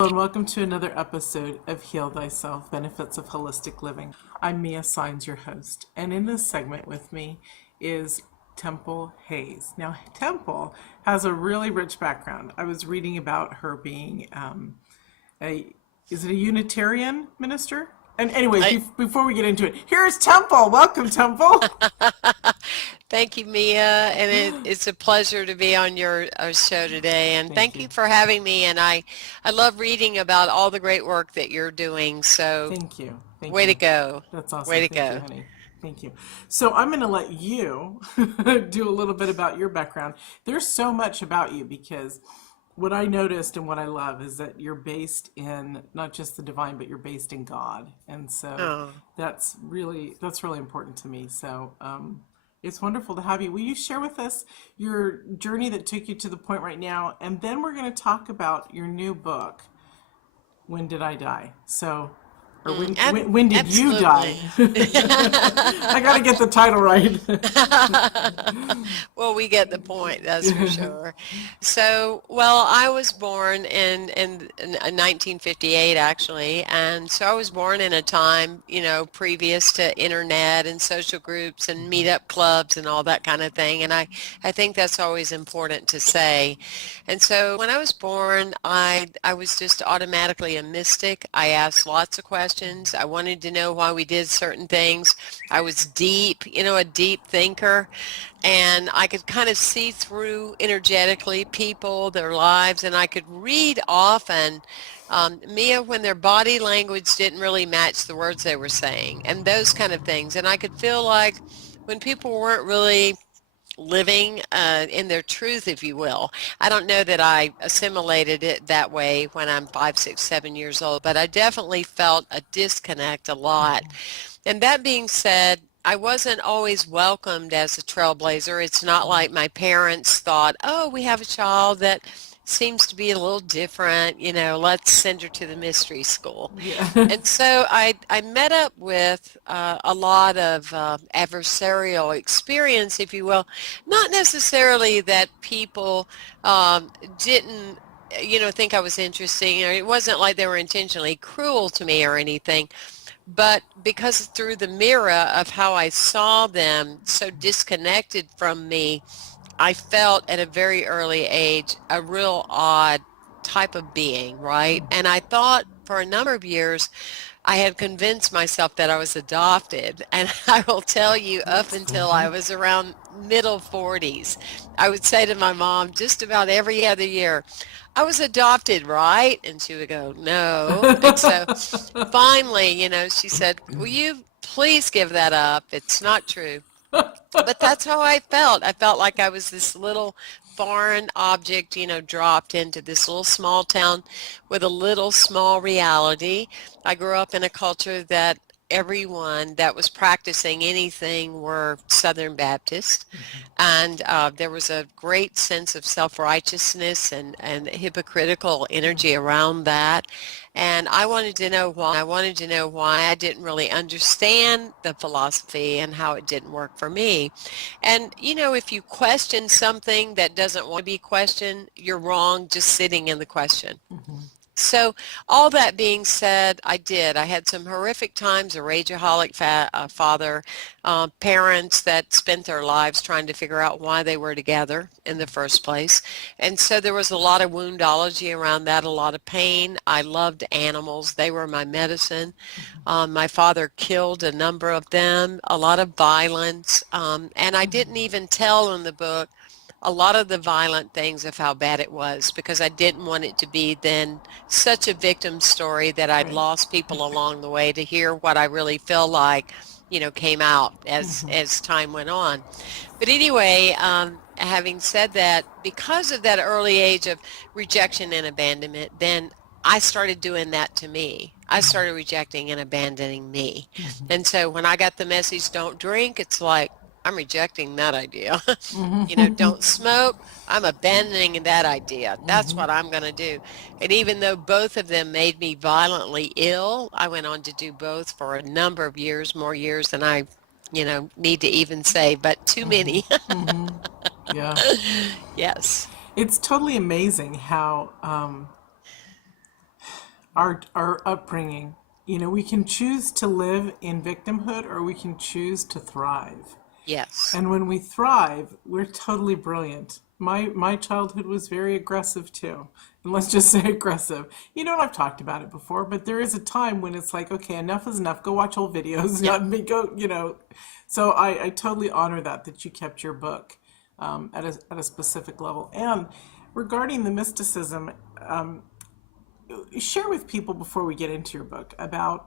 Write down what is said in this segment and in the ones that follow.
And welcome to another episode of Heal Thyself Benefits of Holistic Living. I'm Mia Saenz, your host, and in this segment with me is Temple Hayes. Now, Temple has a really rich background. I was reading about her being a is it a Unitarian minister? And anyways, I, before we get into it, here's Temple. Welcome, Temple. Thank you, Mia, and it's a pleasure to be on your show today. And Thank thank you you. for having me. And I love reading about all the great work that you're doing. So, Thank you. Thank way to you. go, That's way awesome. to Thank you, go. honey. Thank you. So I'm going to let you do a little bit about your background. There's so much about you because what I noticed and what I love is that you're based in not just the divine, but you're based in God. And so Oh. that's really important to me. So it's wonderful to have you. Will you share with us your journey that took you to the point right now? And then we're going to talk about your new book, When Did I Die? So, or Mm, when did you die? absolutely. I got to get the title right. Well, we get the point, that's for sure. So, well, I was born in 1958, actually, and so I was born in a time, previous to internet and social groups and meetup clubs and all that kind of thing. And I think that's always important to say. And so when I was born, I was just automatically a mystic. I asked lots of questions. I wanted to know why we did certain things. I was deep, a deep thinker, and I could kind of see through energetically people, their lives, and I could read often, Mia, when their body language didn't really match the words they were saying, and those kind of things. And I could feel like when people weren't really living in their truth, if you will. I don't know that I assimilated it that way when I'm 5, 6, 7 years old, but I definitely felt a disconnect a lot. And that being said, I wasn't always welcomed as a trailblazer. It's not like my parents thought, oh, we have a child that seems to be a little different, let's send her to the mystery school. Yeah. And so I met up with a lot of adversarial experience, if you will. Not necessarily that people didn't, think I was interesting, or it wasn't like they were intentionally cruel to me or anything, but because through the mirror of how I saw them so disconnected from me, I felt at a very early age a real odd type of being, right? And I thought for a number of years I had convinced myself that I was adopted. And I will tell you, up That's until I funny. was around middle 40s, I would say to my mom just about every other year, I was adopted, right? And she would go, no. And so finally, she said, will you please give that up? It's not true. But that's how I felt. I felt like I was this little foreign object, dropped into this little small town with a little small reality. I grew up in a culture that everyone that was practicing anything were Southern Baptist, and there was a great sense of self-righteousness and hypocritical energy around that. And I wanted to know why. I wanted to know why I didn't really understand the philosophy and how it didn't work for me. And, if you question something that doesn't want to be questioned, you're wrong just sitting in the question. So all that being said, I did. I had some horrific times, a rageaholic father, parents that spent their lives trying to figure out why they were together in the first place. And so there was a lot of woundology around that, a lot of pain. I loved animals. They were my medicine. My father killed a number of them, a lot of violence. And I didn't even tell in the book a lot of the violent things of how bad it was because I didn't want it to be then such a victim story that I'd Right. lost people along the way to hear what I really feel like, came out as time went on. But anyway, having said that, because of that early age of rejection and abandonment, then I started doing that to me. I started rejecting and abandoning me. And so when I got the message, don't drink, it's like, I'm rejecting that idea. Don't smoke, I'm abandoning that idea. That's what I'm going to do. And even though both of them made me violently ill, I went on to do both for a number of years, more years than I, need to even say, but too many. Yeah. Yes. It's totally amazing how our upbringing. You know, we can choose to live in victimhood or we can choose to thrive. Yes. And when we thrive, we're totally brilliant. My childhood was very aggressive too. And let's just say aggressive. You know, and I've talked about it before, but there is a time when it's like, okay, enough is enough. Go watch old videos. Yep. Not me go, you know. So I totally honor that you kept your book at a specific level. And regarding the mysticism, share with people before we get into your book about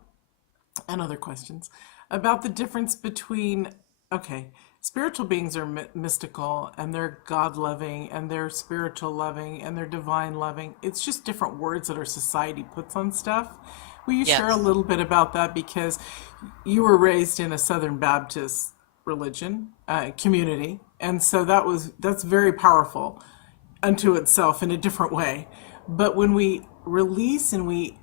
and other questions about the difference between, okay, spiritual beings are mystical and they're God loving and they're spiritual loving and they're divine loving. It's just different words that our society puts on stuff. Will you share a Yes. little bit about that? Because you were raised in a Southern Baptist religion community, and so that's very powerful unto itself in a different way. But when we release and we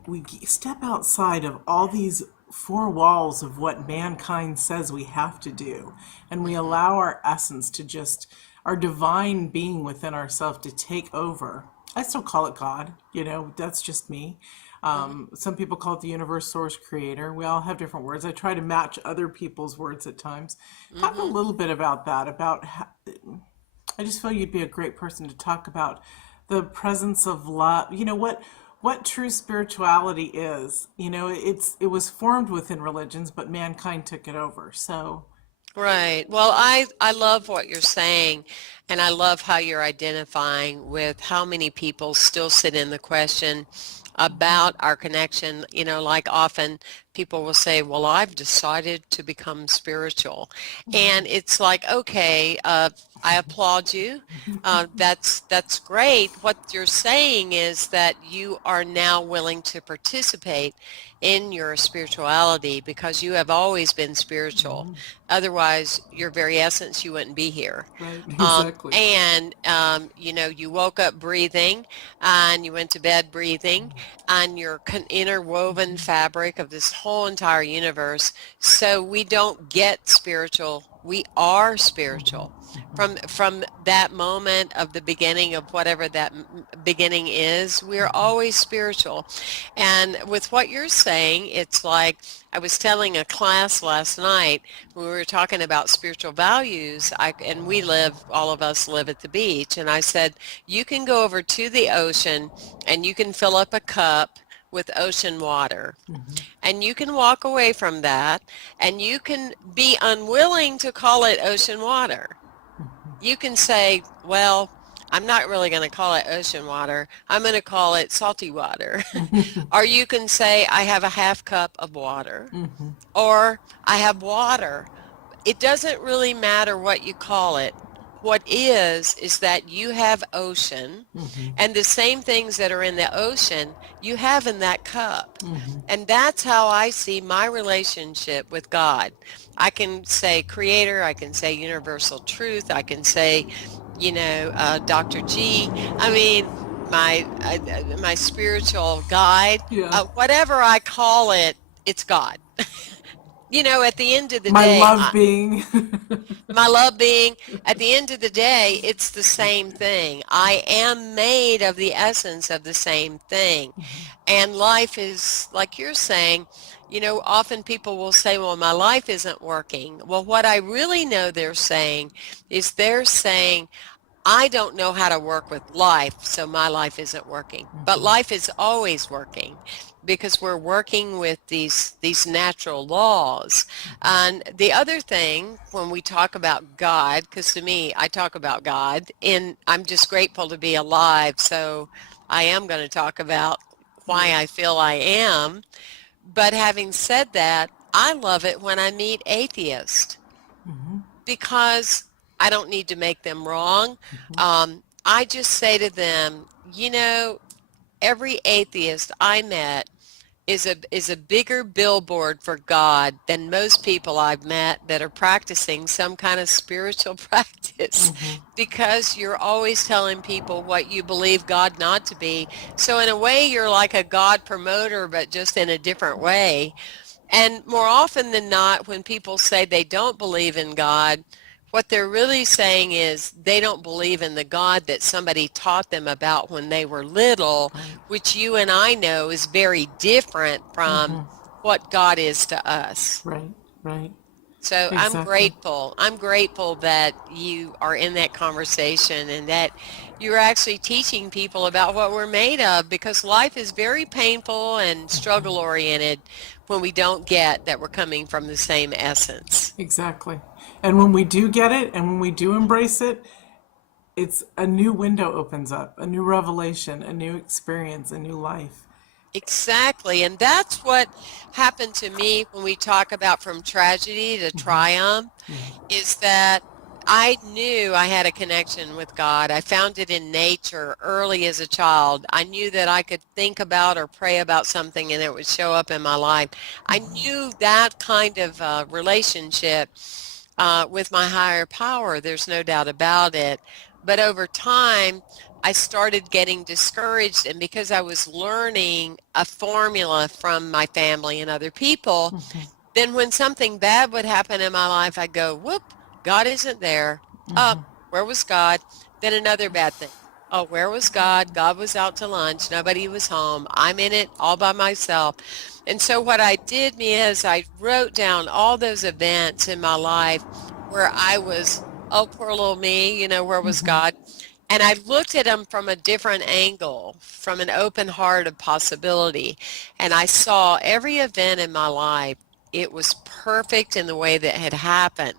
step outside of all these four walls of what mankind says we have to do, and we Hmm. allow our essence to just, our divine being within ourselves to take over. I still call it God, you know, that's just me. Hmm. Some people call it the universe source creator. We all have different words. I try to match other people's words at times. Talk a Hmm. little bit about that, about how, I just feel you'd be a great person to talk about the presence of love. You know what true spirituality is. You know, it was formed within religions, but mankind took it over. So, Right. Well, I love what you're saying, and I love how you're identifying with how many people still sit in the question about our connection. You know, like often people will say, well, I've decided to become spiritual. And it's like, okay, I applaud you. That's great. What you're saying is that you are now willing to participate in your spirituality because you have always been spiritual. Otherwise, your very essence, you wouldn't be here. right, exactly. You know, you woke up breathing and you went to bed breathing and you're interwoven fabric of this whole entire universe. So we don't get spiritual. We are spiritual. From that moment of the beginning of whatever that beginning is, we're always spiritual. And with what you're saying, it's like I was telling a class last night, we were talking about spiritual values, and all of us live at the beach, and I said, you can go over to the ocean and you can fill up a cup with ocean water, and you can walk away from that, and you can be unwilling to call it ocean water. You can say, well, I'm not really going to call it ocean water. I'm going to call it salty water. Or you can say, I have a half cup of water, or I have water. It doesn't really matter what you call it. What is that you have ocean, and the same things that are in the ocean, you have in that cup. And that's how I see my relationship with God. I can say creator, I can say universal truth, I can say, Dr. G. I mean, my spiritual guide, Yeah. whatever I call it, it's God. At the end of the My day, love being. my love being, at the end of the day, it's the same thing. I am made of the essence of the same thing. And life is, like you're saying, often people will say, well, my life isn't working. Well, what I really know they're saying is they're saying, I don't know how to work with life, so my life isn't working. But life is always working because we're working with these natural laws. And the other thing, when we talk about God, because to me, I talk about God, and I'm just grateful to be alive, so I am going to talk about why Yeah. I feel I am. But having said that, I love it when I meet atheists because I don't need to make them wrong. I just say to them, every atheist I met is a bigger billboard for God than most people I've met that are practicing some kind of spiritual practice because you're always telling people what you believe God not to be. So in a way, you're like a God promoter, but just in a different way. And more often than not, when people say they don't believe in God, What they're really saying is they don't believe in the God that somebody taught them about when they were little, Right. which you and I know is very different from what God is to us. Right. Right. So I'm Exactly. grateful. I'm grateful that you are in that conversation and that you're actually teaching people about what we're made of, because life is very painful and struggle oriented when we don't get that we're coming from the same essence. Exactly. And when we do get it and when we do embrace it, it's a new window opens up, a new revelation, a new experience, a new life. Exactly. And that's what happened to me when we talk about from tragedy to triumph, Yeah. is that I knew I had a connection with God. I found it in nature early as a child. I knew that I could think about or pray about something and it would show up in my life. I knew that kind of relationship with my higher power. There's no doubt about it. But over time, I started getting discouraged, and because I was learning a formula from my family and other people, then when something bad would happen in my life, I'd go, whoop, God isn't there. Oh, where was God? Then another bad thing. Oh, where was God? God was out to lunch. Nobody was home. I'm in it all by myself. And so what I did, Mia, is I wrote down all those events in my life where I was, oh, poor little me, where was God? And I looked at them from a different angle, from an open heart of possibility. And I saw every event in my life. It was perfect in the way that had happened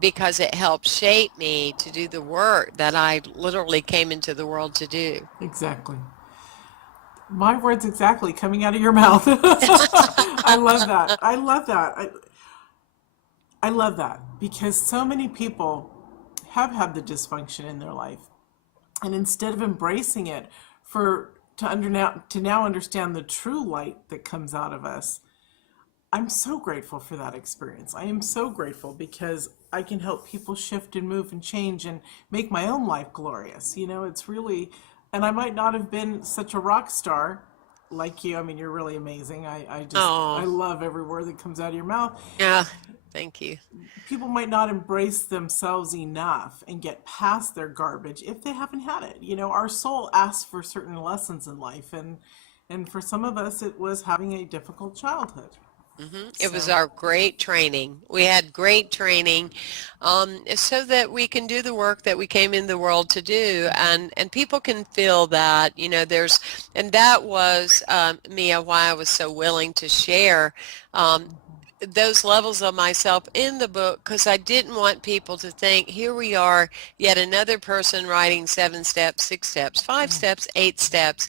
because it helped shape me to do the work that I literally came into the world to do. Exactly. My words exactly coming out of your mouth. I love that. I love that. I love that because so many people have had the dysfunction in their life. And instead of embracing it to now understand the true light that comes out of us, I'm so grateful for that experience. I am so grateful because I can help people shift and move and change and make my own life glorious. It's really, and I might not have been such a rock star like you. I mean, you're really amazing. I Oh, love every word that comes out of your mouth. yeah. Thank you. People might not embrace themselves enough and get past their garbage if they haven't had it. Our soul asks for certain lessons in life, and for some of us, it was having a difficult childhood. It was So, our great training. We had great training so that we can do the work that we came in the world to do, and people can feel that, and that was, Mia, why I was so willing to share um, those levels of myself in the book, because I didn't want people to think, here we are, yet another person writing 7 steps, 6 steps, 5 steps, 8 steps,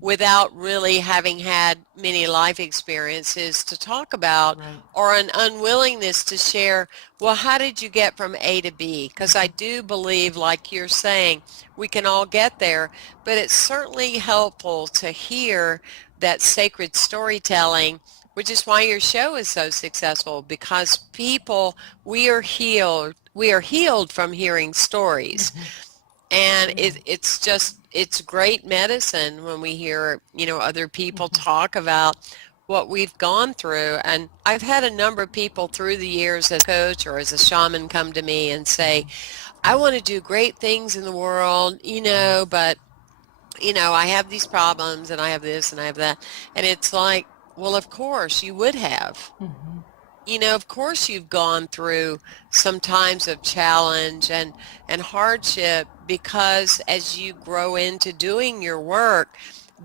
without really having had many life experiences to talk about, right. or an unwillingness to share, well, how did you get from A to B? Because I do believe, like you're saying, we can all get there, but it's certainly helpful to hear that sacred storytelling, which is why your show is so successful, because people, we are healed from hearing stories. And it's great medicine when we hear, other people talk about what we've gone through. And I've had a number of people through the years as a coach or as a shaman come to me and say, I want to do great things in the world, but I have these problems and I have this and I have that. And it's like, well, of course you would have. Of course you've gone through some times of challenge and hardship, because as you grow into doing your work,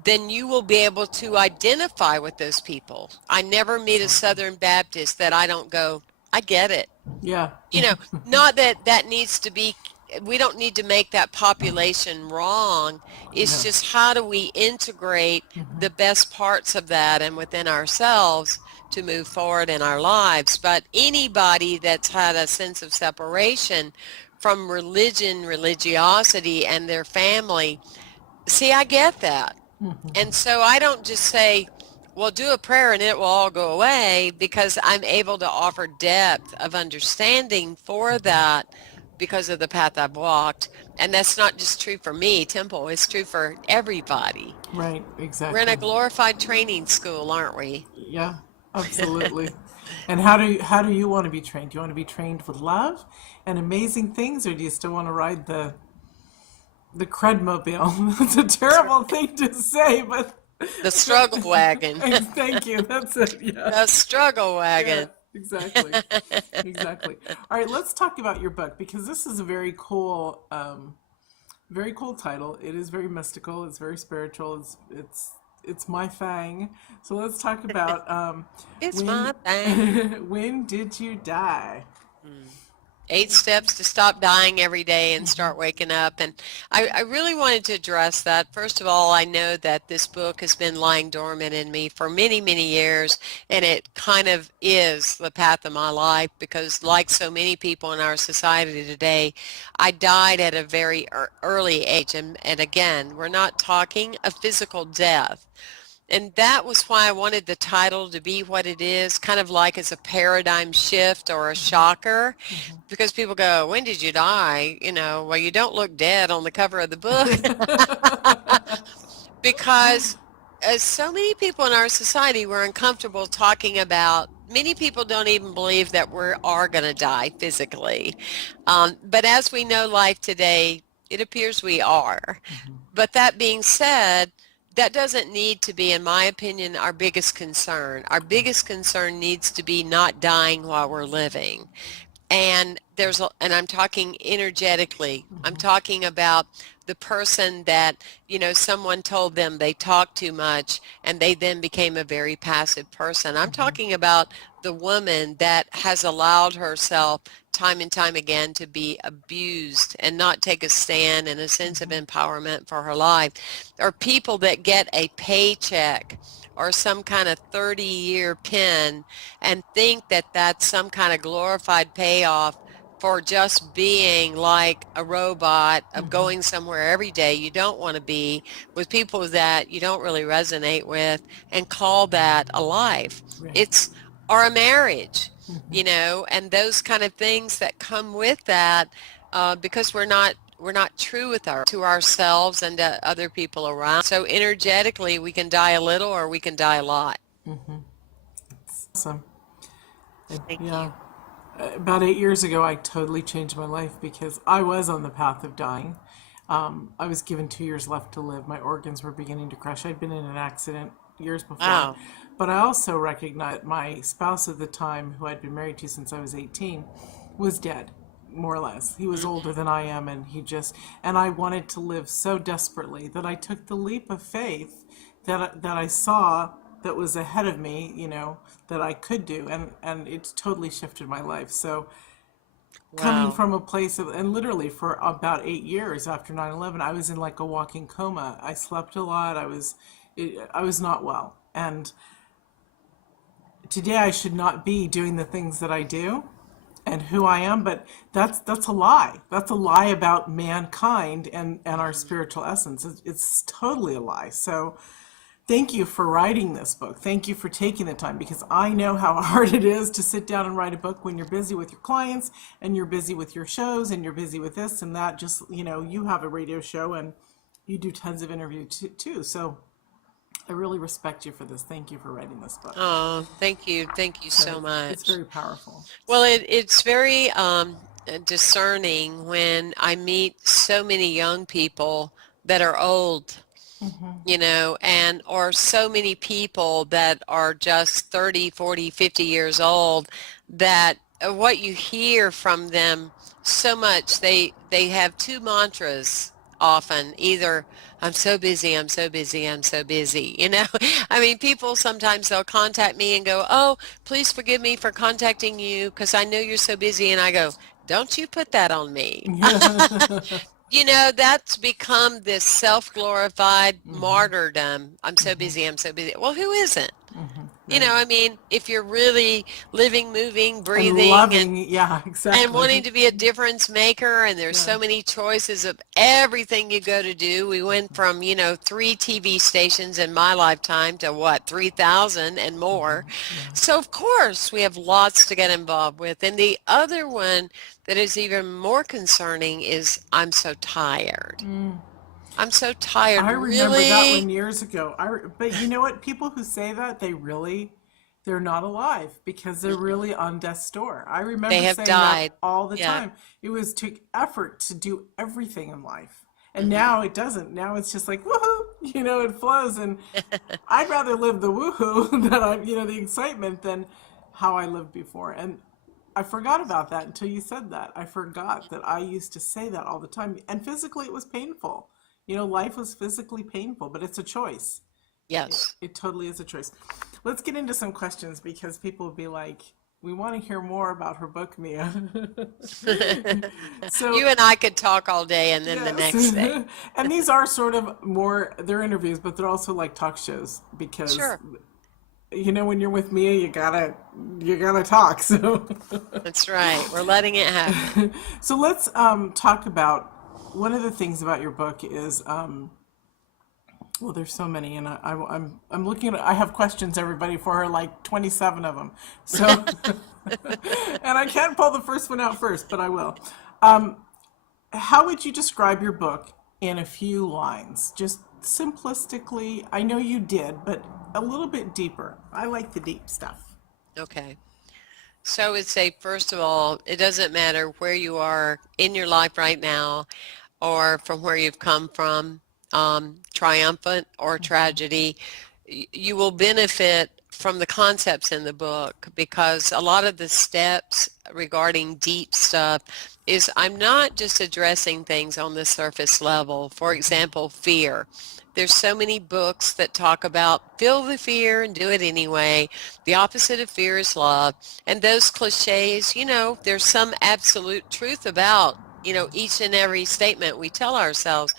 then you will be able to identify with those people. I never meet a Exactly. Southern Baptist that I don't go, I get it. Yeah. you know, Not that that needs to be, we don't need to make that population wrong. It's Yeah. just how do we integrate the best parts of that and within ourselves to move forward in our lives. But anybody that's had a sense of separation from religion, religiosity, and their family, see, I get that. And so I don't just say, well, do a prayer and it will all go away, because I'm able to offer depth of understanding for that because of the path I've walked. And that's not just true for me, Temple, it's true for everybody. Right. We're in a Exactly. glorified training school, aren't we? Yeah. Absolutely. And how do you want to be trained? Do you want to be trained with love and amazing things, or do you still want to ride the credmobile? That's a terrible thing to say, but The struggle wagon. thank you. That's it. Yeah. The struggle Yeah, wagon. exactly. Exactly. All right, let's talk about your book because this is a very cool title. It is very mystical. It's very spiritual. It's my thing. So let's talk about It's when my thing. when did you die? Mm. 8 steps to stop dying every day and Hmm. start waking up. And I really wanted to address that. First of all, I know that this book has been lying dormant in me for many, many years, and it kind of is the path of my life because like so many people in our society today, I died at a very early age. And again, we're not talking a physical death. And that was why I wanted the title to be what it is, kind of like as a paradigm shift or a shocker, because people go, when did you die? Well, you don't look dead on the cover of the book. Because so many people in our society were uncomfortable talking about, many people don't even believe that we are going to die physically. But as we know life today, it appears we are. But that being said, that doesn't need to be, in my opinion, our biggest concern. Our biggest concern needs to be not dying while we're living. And I'm talking energetically. I'm talking about the person that, someone told them they talk too much and they then became a very passive person. I'm talking about the woman that has allowed herself time and time again to be abused and not take a stand and a sense of empowerment for her life, or people that get a paycheck or some kind of 30-year pin and think that that's some kind of glorified payoff for just being like a robot of going somewhere every day you don't want to be with people that you don't really resonate with and call that a life. Right. It's or a marriage, and those kind of things that come with that, because we're not true to ourselves and to other people around. So energetically, we can die a little or we can die a lot. Awesome. Thank Yeah. you. About 8 years ago, I totally changed my life because I was on the path of dying. I was given 2 years left to live. My organs were beginning to crash. I'd been in an accident years before. Wow. But I also recognized my spouse at the time, who I'd been married to since I was 18, was dead, more or less. He was older than I am, and and I wanted to live so desperately that I took the leap of faith that I saw that was ahead of me, that I could do, and it totally shifted my life. So coming Wow. from a place of, and literally for about 8 years after 9/11, I was in like a walking coma. I slept a lot. I was not well. And today I should not be doing the things that I do and who I am, but that's a lie. That's a lie about mankind and our spiritual essence. It's totally a lie. So thank you for writing this book. Thank you for taking the time because I know how hard it is to sit down and write a book when you're busy with your clients and you're busy with your shows and you're busy with this and that. Just, you have a radio show and you do tons of interviews too. So I really respect you for this. Thank you for writing this book. Oh, thank you. Thank you So so it's much. very powerful. Well, it's very discerning when I meet so many young people that are old, and or so many people that are just 30, 40, 50 years old that what you hear from them so much, they have two mantras often, either I'm so busy, I'm so busy, I'm so busy. I mean, people sometimes they'll contact me and go, "Oh, please forgive me for contacting you because I know you're so busy." And I go, "Don't you put that on me." That's become this self-glorified martyrdom. I'm so busy, I'm so busy. Well, who isn't? Right. I mean, if you're really living, moving, And breathing, and loving, yeah, wanting exactly. to be a difference maker, and there's Yeah. so many choices of everything you go to do. We went from, 3 TV stations in my lifetime to what, 3,000 and more. Yeah. So of course we have lots to get involved with. And the other one that is even more concerning is I'm so tired. I'm so tired. I remember that one Really? years ago. But you know what? People who say that, they really They're not alive because they're Mm-mm. really on death's door. I They remember have saying that died. all the Yeah. time. It was took effort to do everything in life. And Hmm. now it doesn't. Now it's just like woohoo, it flows. And I'd rather live the woohoo that the excitement than how I lived before. And I forgot about that until you said that. I forgot that I used to say that all the time. And physically, it was painful. Life was physically painful, but it's a choice. It, Yes. it totally is a choice. Let's get into some questions because people will be like, we want to hear more about her book, Mia. You So, and I could talk all day and then the yes. next day. And these are sort of more, they're interviews, but they're also like talk shows because, Sure. when you're with Mia, you gotta talk. So, That's right. We're letting it happen. so let's talk about one of the things about your book is well, there's so many, and I'm looking at. I have questions, everybody, for her, like 27 of them. So, and I can't pull the first one out first, but I will. How would you describe your book in a few lines? Just simplistically. I know you did, but a little bit deeper. I like the deep stuff. Okay. So I would say, first of all, it doesn't matter where you are in your life right now or from where you've come from, triumphant or tragedy, you will benefit from the concepts in the book because a lot of the steps regarding deep stuff is I'm not just addressing things on the surface level. For example, fear. There's so many books that talk about feel the fear and do it anyway. The opposite of fear is love. And those cliches, there's some absolute truth about, each and every statement we tell ourselves.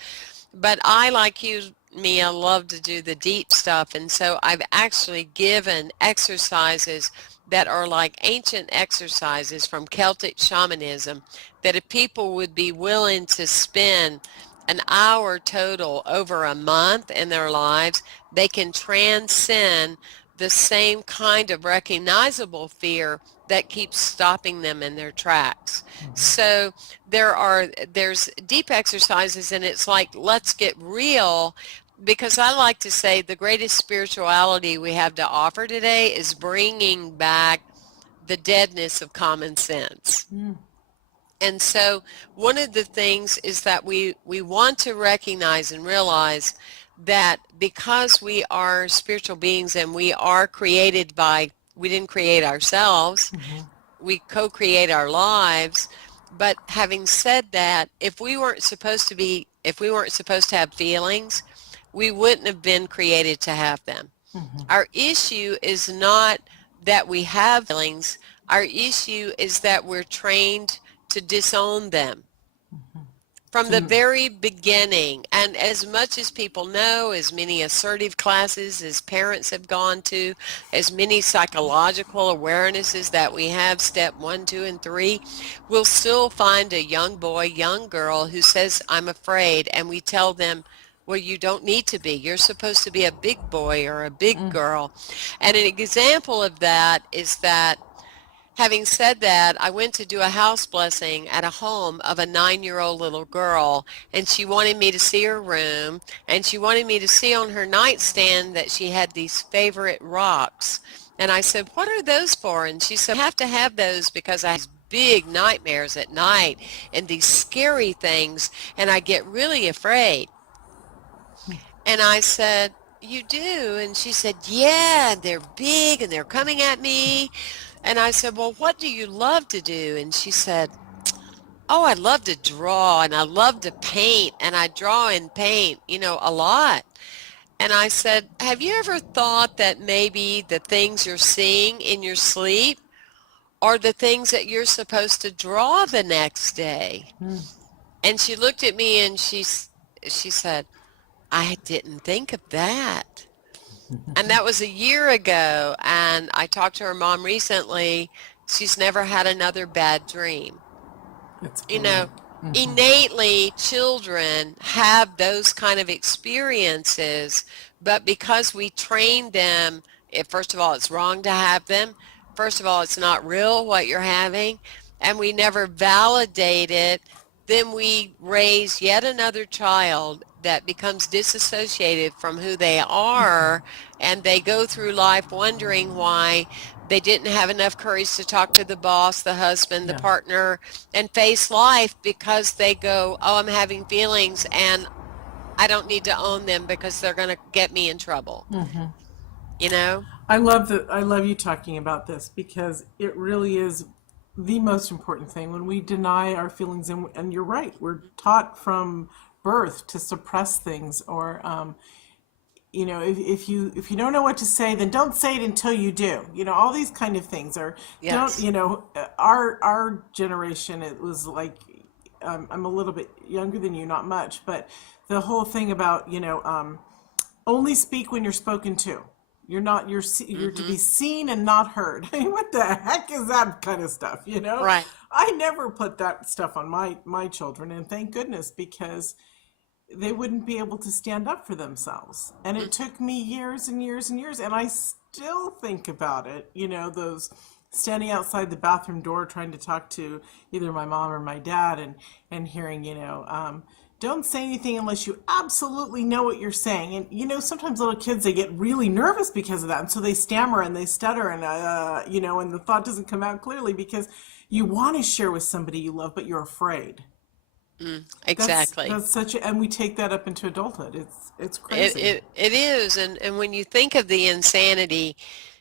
But I, like you, Mia, love to do the deep stuff. And so I've actually given exercises that are like ancient exercises from Celtic shamanism that if people would be willing to spend an hour total over a month in their lives, they can transcend the same kind of recognizable fear that keeps stopping them in their tracks. So there's deep exercises and it's like let's get real because I like to say the greatest spirituality we have to offer today is bringing back the deadness of common sense. And so one of the things is that we want to recognize and realize that because we are spiritual beings and we are created we didn't create ourselves, we co-create our lives. But having said that, if we weren't supposed to have feelings, we wouldn't have been created to have them. Our issue is not that we have feelings. Our issue is that we're trained to disown them from the To, very beginning. And as much as people know, as many assertive classes as parents have gone to, as many psychological awarenesses that we have, step 1, 2, and 3, we'll still find a young boy, young girl who says, I'm afraid. And we tell them, well, you don't need to be. You're supposed to be a big boy or a big girl. And an example of that is that having said that, I went to do a house blessing at a home of a 9-year-old little girl, and she wanted me to see her room, and she wanted me to see on her nightstand that she had these favorite rocks. And I said, what are those for? And she said, I have to have those because I have big nightmares at night and these scary things, and I get really afraid. And I said, you do? And she said, yeah, they're big and they're coming at me. And I said, well, what do you love to do? And she said, oh, I love to draw and I love to paint and I draw and paint, a lot. And I said, have you ever thought that maybe the things you're seeing in your sleep are the things that you're supposed to draw the next day? And she looked at me and she said, I didn't think of that. And that was a year ago. And I talked to her mom recently. She's never had another bad dream. it's You brilliant. know, innately, children have those kind of experiences, but because we train them, first of all, it's wrong to have them. First of all, it's not real what you're having, and we never validate it. then we raise yet another child that becomes disassociated from who they are, and they go through life wondering why they didn't have enough courage to talk to the boss, the husband, the Yeah. partner, and face life because they go, oh, I'm having feelings and I don't need to own them because they're going to get me in trouble, you know? I love you talking about this because it really is the most important thing when we deny our feelings, and you're right, we're taught from birth to suppress things, or if you don't know what to say, then don't say it until you do. All these kind of things, or don't. Yes. Our generation, it was like, I'm a little bit younger than you, not much, but the whole thing about only speak when you're spoken to. You're to Mm-hmm. be seen and not heard. I mean, what the heck is that kind of stuff? Right. I never put that stuff on my children, and thank goodness, because they wouldn't be able to stand up for themselves. And it took me years and years and years, and I still think about it. Those standing outside the bathroom door trying to talk to either my mom or my dad, and hearing, don't say anything unless you absolutely know what you're saying. And sometimes little kids, they get really nervous because of that, and so they stammer and they stutter, and and the thought doesn't come out clearly because you want to share with somebody you love, but you're afraid. Exactly. That's such a, and we take that up into adulthood. It's It, crazy. it, it is. And when you think of the insanity,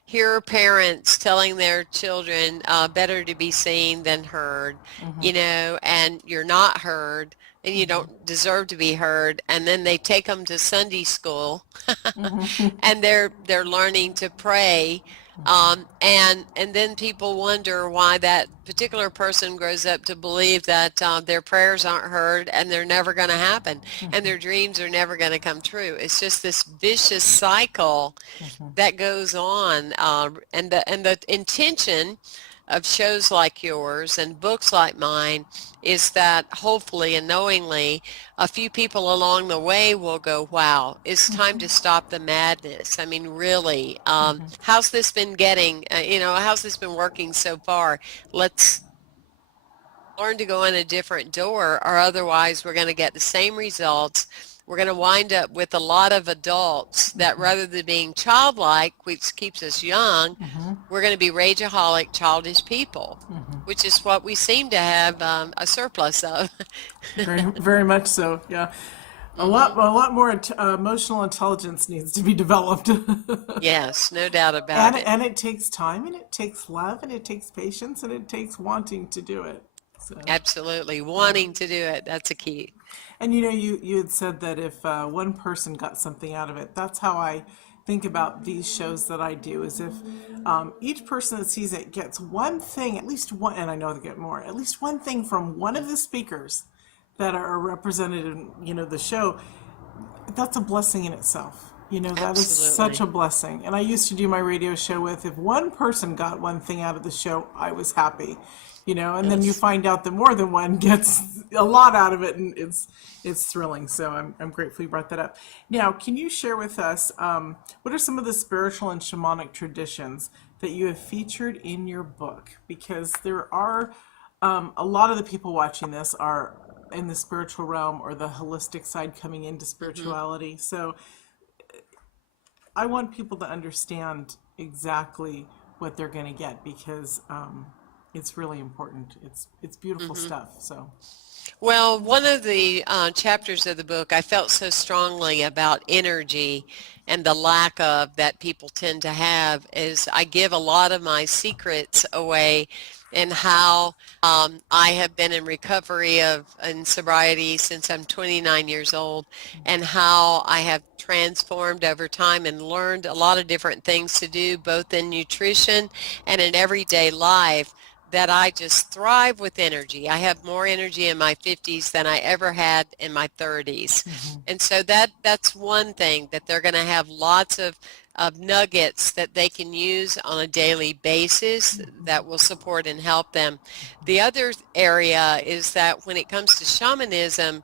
here are parents telling their children, better to be seen than heard, and you're not heard and you don't deserve to be heard. And then they take them to Sunday school and they're learning to pray. And then people wonder why that particular person grows up to believe that their prayers aren't heard and they're never going to happen and their dreams are never going to come true. It's just this vicious cycle that goes on, and the intention of shows like yours and books like mine is that hopefully and knowingly a few people along the way will go, wow, it's time to stop the madness. I mean, really, how's this been how's this been working so far? Let's learn to go in a different door, or otherwise we're going to get the same results. We're going to wind up with a lot of adults that, rather than being childlike, which keeps us young, we're going to be rageaholic, childish people, which is what we seem to have a surplus of. Very, very much so. Yeah, Hmm. a lot more emotional intelligence needs to be developed. Yes, no doubt and about it. and it takes time, and it takes love, and it takes patience, and it takes wanting to do it. So. Absolutely. Wanting to do it, that's a key. And you had said that if one person got something out of it, that's how I think about these shows that I do. Is if each person that sees it gets one thing, at least one, and I know they get more, at least one thing from one of the speakers that are represented in the show, that's a blessing in itself. That is such Absolutely. a blessing. And I used to do my radio show with, if one person got one thing out of the show, I was happy. And then you Yes. find out that more than one gets a lot out of it, and it's thrilling. So I'm grateful you brought that up. Now, can you share with us what are some of the spiritual and shamanic traditions that you have featured in your book? Because there are a lot of the people watching this are in the spiritual realm, or the holistic side coming into Hmm. spirituality. So I want people to understand exactly what they're going to get, because it's really important. It's beautiful Hmm. stuff. So. Well, one of the chapters of the book, I felt so strongly about energy and the lack of that people tend to have, is I give a lot of my secrets away, and how I have been in recovery in sobriety since I'm 29 years old, and how I have transformed over time and learned a lot of different things to do both in nutrition and in everyday life, that I just thrive with energy. I have more energy in my 50s than I ever had in my 30s. Mhm. And so that's one thing, that they're going to have lots of nuggets that they can use on a daily basis that will support and help them. The other area is that when it comes to shamanism,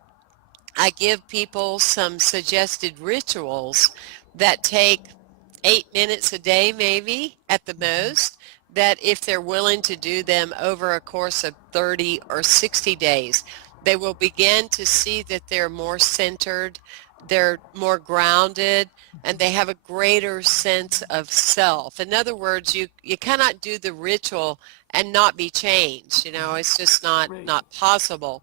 I give people some suggested rituals that take 8 minutes a day, maybe at the most, that if they're willing to do them over a course of 30 or 60 days, They will begin to see that they're more centered, they're more grounded, and they have a greater sense of self. In other words, you cannot do the ritual and not be changed. It's just not Right. not possible.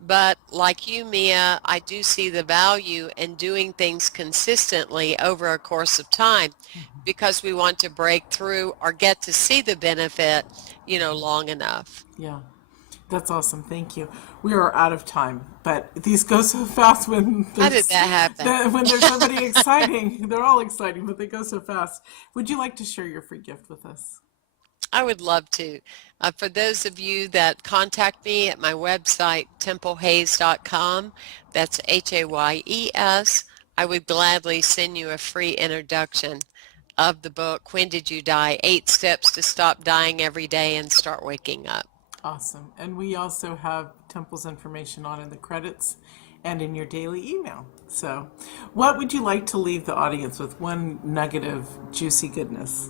But like you, Mia, I do see the value in doing things consistently over a course of time because we want to break through or get to see the benefit, long enough. Yeah. That's awesome. Thank you. We are out of time, but these go so fast when How did there's that happen? when there's somebody exciting. They're all exciting, but they go so fast. Would you like to share your free gift with us? I would love to. For those of you that contact me at my website, templehayes.com, that's Hayes, I would gladly send you a free introduction of the book, When Did You Die? 8 Steps to Stop Dying Every Day and Start Waking Up. Awesome. And we also have Temple's information on in the credits and in your daily email. So, what would you like to leave the audience with? One nugget of juicy goodness.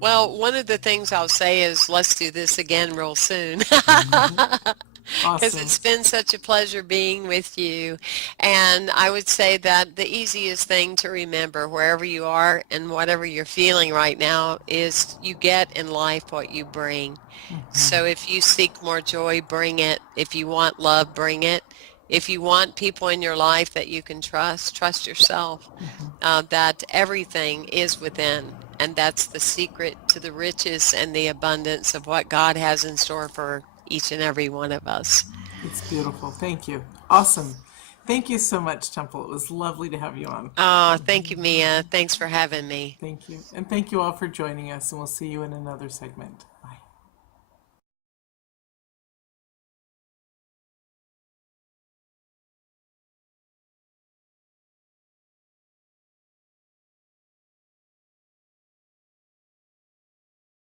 Well, one of the things I'll say is let's do this again real soon. Because Awesome. it's been such a pleasure being with you. And I would say that the easiest thing to remember wherever you are and whatever you're feeling right now is you get in life what you bring. So if you seek more joy, bring it. If you want love, bring it. If you want people in your life that you can trust yourself. That everything is within. And that's the secret to the riches and the abundance of what God has in store for each and every one of us. It's beautiful. Thank you. Awesome. Thank you so much, Temple. It was lovely to have you on. Oh, thank you, Mia. Thanks for having me. Thank you. And thank you all for joining us, and we'll see you in another segment.